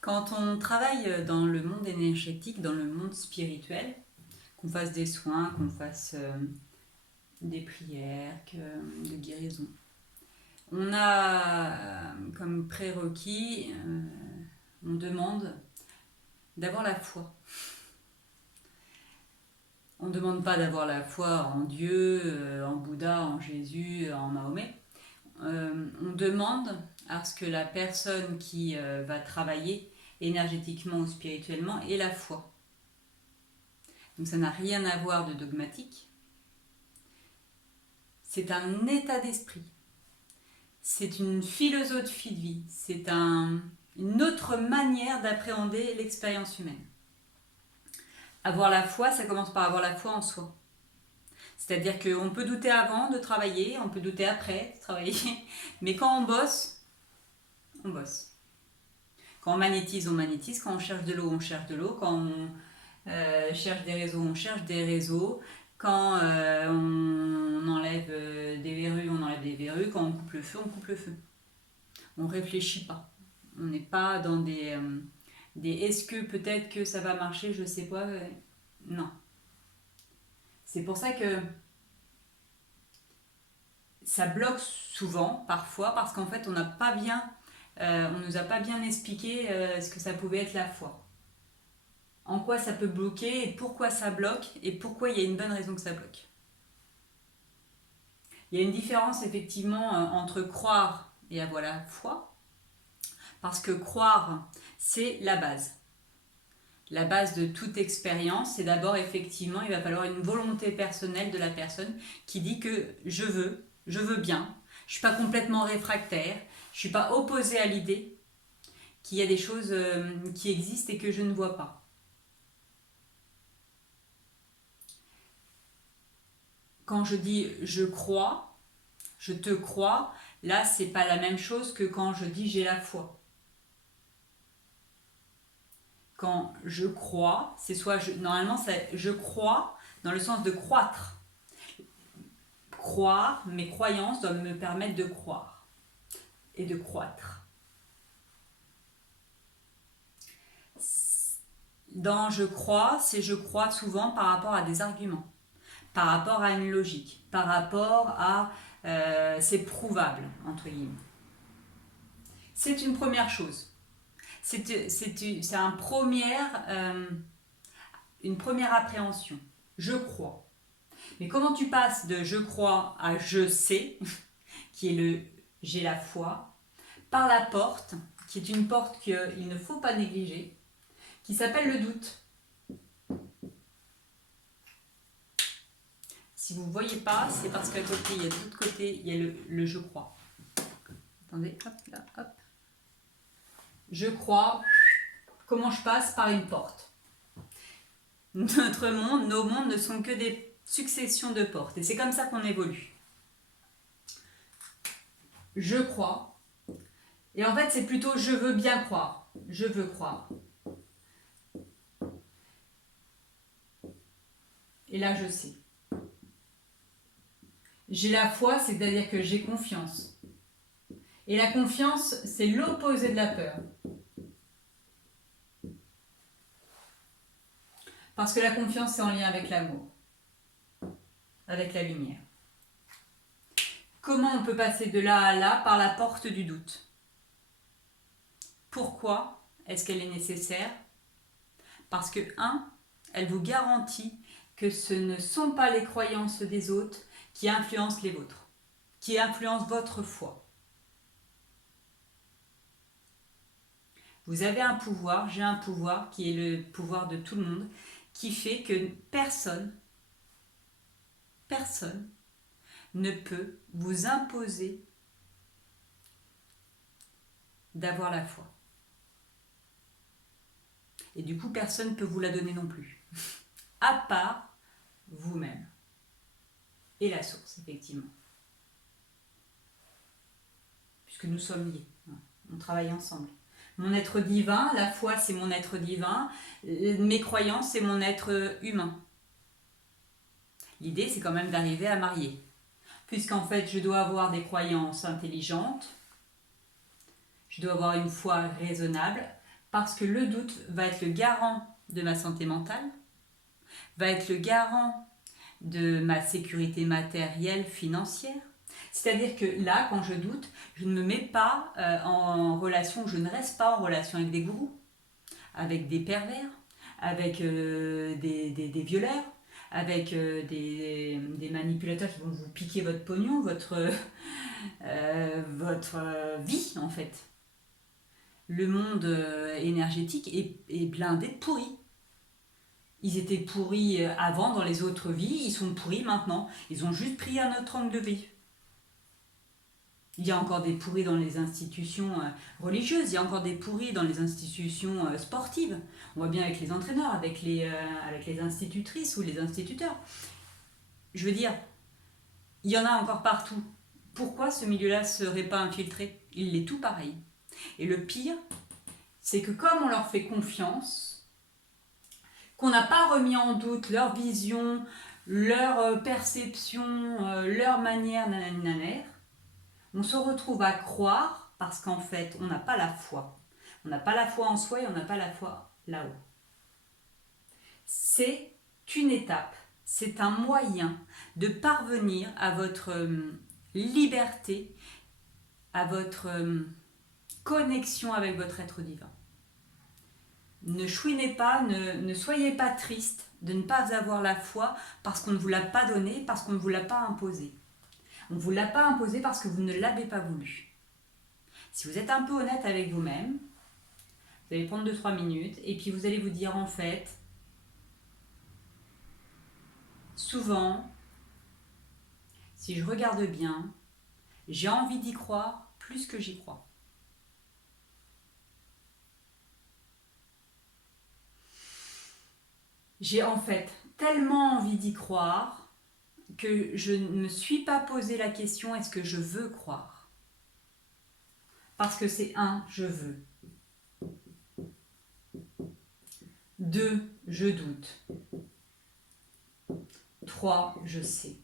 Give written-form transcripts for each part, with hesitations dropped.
Quand on travaille dans le monde énergétique, dans le monde spirituel, qu'on fasse des soins, qu'on fasse des prières, de guérison, on a comme prérequis, on demande d'avoir la foi. On ne demande pas d'avoir la foi en Dieu, en Bouddha, en Jésus, en Mahomet. On demande à ce que la personne qui va travailler énergétiquement ou spirituellement ait la foi. Donc ça n'a rien à voir de dogmatique. C'est un état d'esprit. C'est une philosophie de vie. C'est une autre manière d'appréhender l'expérience humaine. Avoir la foi, ça commence par avoir la foi en soi. C'est-à-dire qu'on peut douter avant de travailler, on peut douter après de travailler, mais quand on bosse, on bosse. Quand on magnétise, quand on cherche de l'eau, on cherche de l'eau, quand on cherche des réseaux, on cherche des réseaux, quand on enlève des verrues, on enlève des verrues, quand on coupe le feu, on coupe le feu. On ne réfléchit pas. On n'est pas dans des est-ce que peut-être que ça va marcher, je sais pas. Non. C'est pour ça que ça bloque souvent, parfois, parce qu'en fait, on n'a pas bien, on nous a pas bien expliqué ce que ça pouvait être la foi. En quoi ça peut bloquer et pourquoi ça bloque et pourquoi il y a une bonne raison que ça bloque. Il y a une différence effectivement entre croire et avoir la foi, parce que croire, c'est la base. La base de toute expérience, c'est d'abord effectivement, il va falloir une volonté personnelle de la personne qui dit que je veux bien, je ne suis pas complètement réfractaire, je ne suis pas opposée à l'idée qu'il y a des choses qui existent et que je ne vois pas. Quand je dis je crois, je te crois, là c'est pas la même chose que quand je dis j'ai la foi. Quand je crois, c'est soit normalement je crois dans le sens de croître. Croire, mes croyances doivent me permettre de croire et de croître. Dans je crois, c'est je crois souvent par rapport à des arguments, par rapport à une logique, par rapport à c'est prouvable, entre guillemets. C'est une première chose. C'est une première appréhension. Je crois. Mais comment tu passes de je crois à je sais, qui est le j'ai la foi, par la porte, qui est une porte qu'il ne faut pas négliger, qui s'appelle le doute. Si vous ne voyez pas, c'est parce qu'à côté, il y a de l'autre côté, il y a le je crois. Attendez, hop, là, hop. Je crois. Comment je passe? Par une porte. Notre monde, nos mondes ne sont que des successions de portes. Et c'est comme ça qu'on évolue. Je crois. Et en fait, c'est plutôt je veux bien croire. Je veux croire. Et là, je sais. J'ai la foi, c'est-à-dire que j'ai confiance. Et la confiance, c'est l'opposé de la peur. Parce que la confiance, c'est en lien avec l'amour, avec la lumière. Comment on peut passer de là à là? Par la porte du doute. Pourquoi est-ce qu'elle est nécessaire? Parce que, elle vous garantit que ce ne sont pas les croyances des autres qui influencent les vôtres, qui influencent votre foi. Vous avez un pouvoir, j'ai un pouvoir qui est le pouvoir de tout le monde, qui fait que personne ne peut vous imposer d'avoir la foi. Et du coup, personne ne peut vous la donner non plus. À part vous-même. Et la source, effectivement. Puisque nous sommes liés. On travaille ensemble. Mon être divin, la foi, c'est mon être divin. Mes croyances, c'est mon être humain. L'idée, c'est quand même d'arriver à marier. Puisqu'en fait, je dois avoir des croyances intelligentes. Je dois avoir une foi raisonnable Parce que le doute va être le garant de ma santé mentale, va être le garant de ma sécurité matérielle, financière. C'est-à-dire que là, quand je doute, je ne me mets pas en relation, je ne reste pas en relation avec des gourous, avec des pervers, avec des violeurs, avec des manipulateurs qui vont vous piquer votre pognon, votre vie en fait. Le monde énergétique est blindé de pourris. Ils étaient pourris avant dans les autres vies, ils sont pourris maintenant. Ils ont juste pris un autre angle de vie. Il y a encore des pourris dans les institutions religieuses, il y a encore des pourris dans les institutions sportives. On voit bien avec les entraîneurs, avec les institutrices ou les instituteurs. Je veux dire, il y en a encore partout. Pourquoi ce milieu-là ne serait pas infiltré? Il est tout pareil. Et le pire, c'est que comme on leur fait confiance, qu'on n'a pas remis en doute leur vision, leur perception, leur manière, nananinaner, on se retrouve à croire parce qu'en fait, on n'a pas la foi. On n'a pas la foi en soi et on n'a pas la foi là-haut. C'est une étape, c'est un moyen de parvenir à votre liberté, à votre connexion avec votre être divin. Ne chouinez pas, ne soyez pas triste de ne pas avoir la foi parce qu'on ne vous l'a pas donnée, parce qu'on ne vous l'a pas imposée. On ne vous l'a pas imposée parce que vous ne l'avez pas voulu. Si vous êtes un peu honnête avec vous-même, vous allez prendre 2-3 minutes et puis vous allez vous dire en fait, souvent, si je regarde bien, j'ai envie d'y croire plus que j'y crois. J'ai en fait tellement envie d'y croire que je ne me suis pas posé la question est-ce que je veux croire? Parce que c'est 1, je veux. 2, je doute. 3, je sais.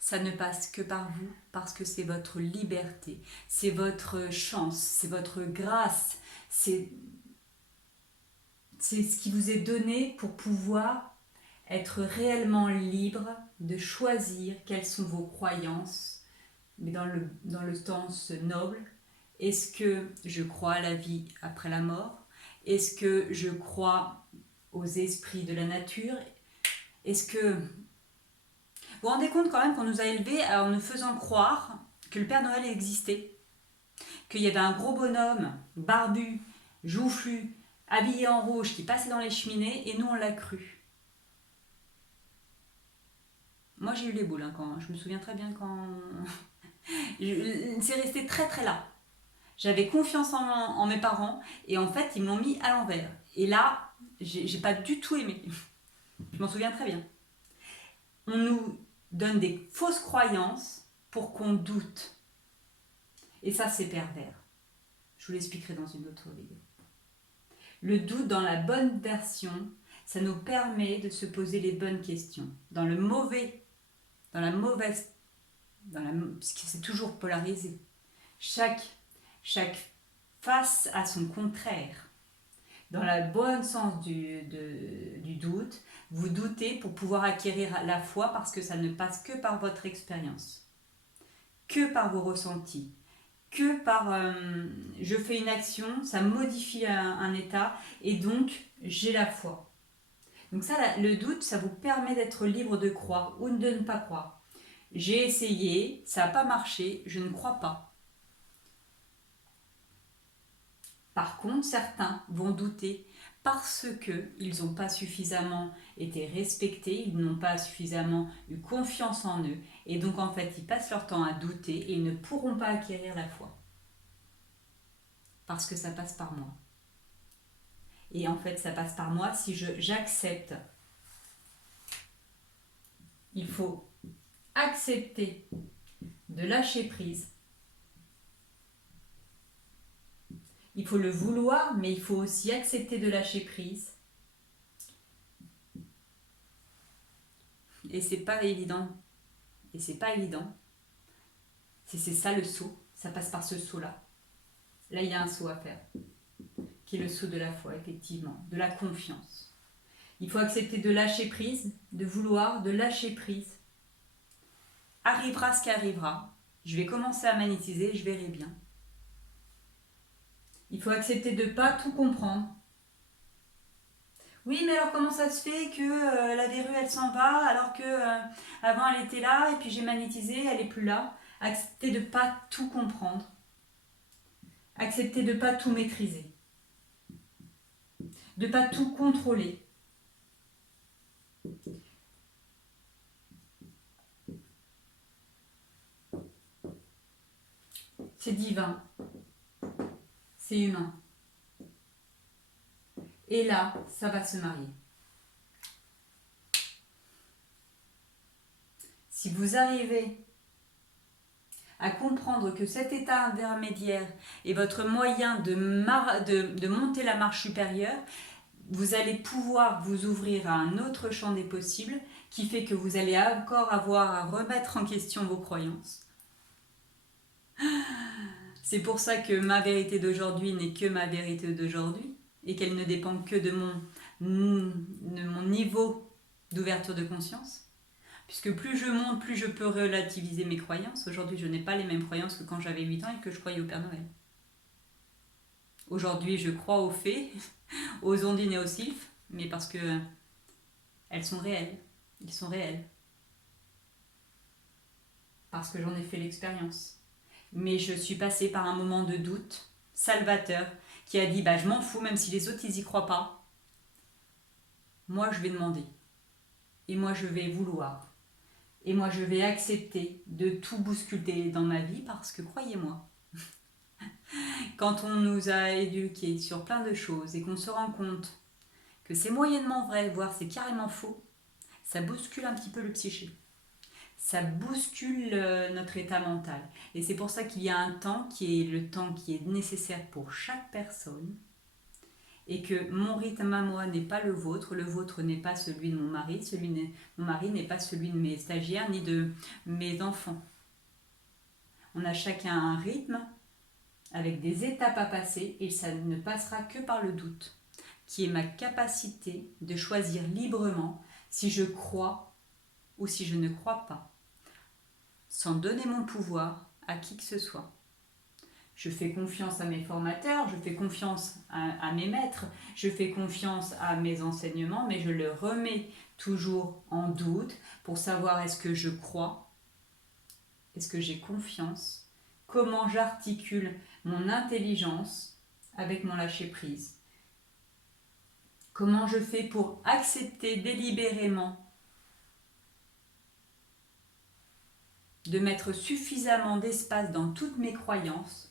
Ça ne passe que par vous parce que c'est votre liberté, c'est votre chance, c'est votre grâce, c'est ce qui vous est donné pour pouvoir être réellement libre de choisir quelles sont vos croyances, mais dans le sens noble. Est-ce que je crois à la vie après la mort? Est-ce que je crois aux esprits de la nature? Est-ce que... Vous vous rendez compte quand même qu'on nous a élevés en nous faisant croire que le Père Noël existait, qu'il y avait un gros bonhomme, barbu, joufflu, habillé en rouge, qui passait dans les cheminées, et nous on l'a cru. Moi j'ai eu les boules, quand je me souviens très bien quand... C'est resté très très là. J'avais confiance en mes parents, et en fait ils me l'ont mis à l'envers. Et là, j'ai pas du tout aimé. Je m'en souviens très bien. On nous donne des fausses croyances pour qu'on doute. Et ça, c'est pervers. Je vous l'expliquerai dans une autre vidéo. Le doute dans la bonne version, ça nous permet de se poser les bonnes questions. Dans la mauvaise, parce que c'est toujours polarisé. Chaque face a son contraire. Dans le bon sens du doute, vous doutez pour pouvoir acquérir la foi parce que ça ne passe que par votre expérience, que par vos ressentis, que par je fais une action, ça modifie un état et donc j'ai la foi. Donc ça, le doute, ça vous permet d'être libre de croire ou de ne pas croire. J'ai essayé, ça n'a pas marché, je ne crois pas. Par contre, certains vont douter parce qu'ils n'ont pas suffisamment été respectés, ils n'ont pas suffisamment eu confiance en eux, et donc en fait ils passent leur temps à douter et ils ne pourront pas acquérir la foi. Parce que ça passe par moi. Et en fait ça passe par moi si j'accepte. Il faut accepter de lâcher prise. Il faut le vouloir, mais il faut aussi accepter de lâcher prise. Et c'est pas évident. C'est ça le saut. Ça passe par ce saut-là. Là, il y a un saut à faire, qui est le saut de la foi, effectivement, de la confiance. Il faut accepter de lâcher prise, de vouloir, de lâcher prise. Arrivera ce qui arrivera. Je vais commencer à magnétiser, je verrai bien. Il faut accepter de ne pas tout comprendre. Oui, mais alors comment ça se fait que la verrue, elle s'en va, alors que avant elle était là, et puis j'ai magnétisé, elle n'est plus là. Accepter de ne pas tout comprendre. Accepter de ne pas tout maîtriser. De ne pas tout contrôler. C'est divin. C'est humain. Et là, ça va se marier. Si vous arrivez à comprendre que cet état intermédiaire est votre moyen de monter la marche supérieure, vous allez pouvoir vous ouvrir à un autre champ des possibles qui fait que vous allez encore avoir à remettre en question vos croyances. C'est pour ça que ma vérité d'aujourd'hui n'est que ma vérité d'aujourd'hui et qu'elle ne dépend que de mon niveau d'ouverture de conscience. Puisque plus je monte, plus je peux relativiser mes croyances. Aujourd'hui, je n'ai pas les mêmes croyances que quand j'avais 8 ans et que je croyais au Père Noël. Aujourd'hui, je crois aux fées, aux ondines et aux sylphes, mais parce que elles sont réelles. Ils sont réels. Parce que j'en ai fait l'expérience. Mais je suis passée par un moment de doute salvateur qui a dit je m'en fous, même si les autres ils y croient pas. Moi, je vais demander. Et moi, je vais vouloir. Et moi, je vais accepter de tout bousculer dans ma vie parce que, croyez-moi, quand on nous a éduqués sur plein de choses et qu'on se rend compte que c'est moyennement vrai, voire c'est carrément faux, ça bouscule un petit peu le psyché. Ça bouscule notre état mental. Et c'est pour ça qu'il y a un temps qui est le temps qui est nécessaire pour chaque personne. Et que mon rythme à moi n'est pas le vôtre n'est pas celui de mon mari, mon mari n'est pas celui de mes stagiaires ni de mes enfants. On a chacun un rythme avec des étapes à passer et ça ne passera que par le doute, qui est ma capacité de choisir librement si je crois ou si je ne crois pas, sans donner mon pouvoir à qui que ce soit. Je fais confiance à mes formateurs, je fais confiance à mes maîtres, je fais confiance à mes enseignements, mais je le remets toujours en doute pour savoir est-ce que je crois, est-ce que j'ai confiance, comment j'articule mon intelligence avec mon lâcher-prise, comment je fais pour accepter délibérément de mettre suffisamment d'espace dans toutes mes croyances,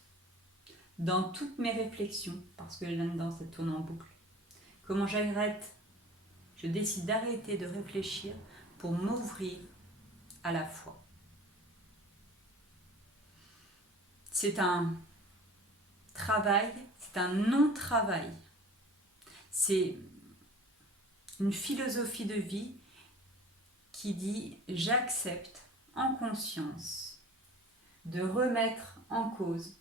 dans toutes mes réflexions, parce que là-dedans ça tourne en boucle. Comment je décide d'arrêter de réfléchir pour m'ouvrir à la foi. C'est un travail, c'est un non-travail. C'est une philosophie de vie qui dit j'accepte en conscience de remettre en cause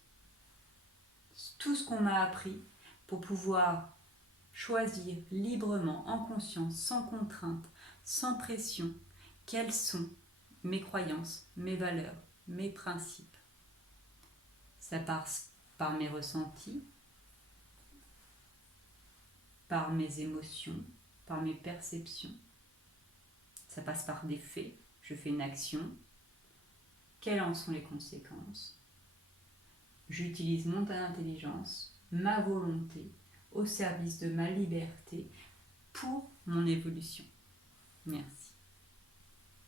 tout ce qu'on m'a appris pour pouvoir choisir librement, en conscience, sans contrainte, sans pression, quelles sont mes croyances, mes valeurs, mes principes. Ça passe par mes ressentis, par mes émotions, par mes perceptions. Ça passe par des faits. Je fais une action. Quelles en sont les conséquences ? J'utilise mon intelligence, ma volonté, au service de ma liberté pour mon évolution. Merci.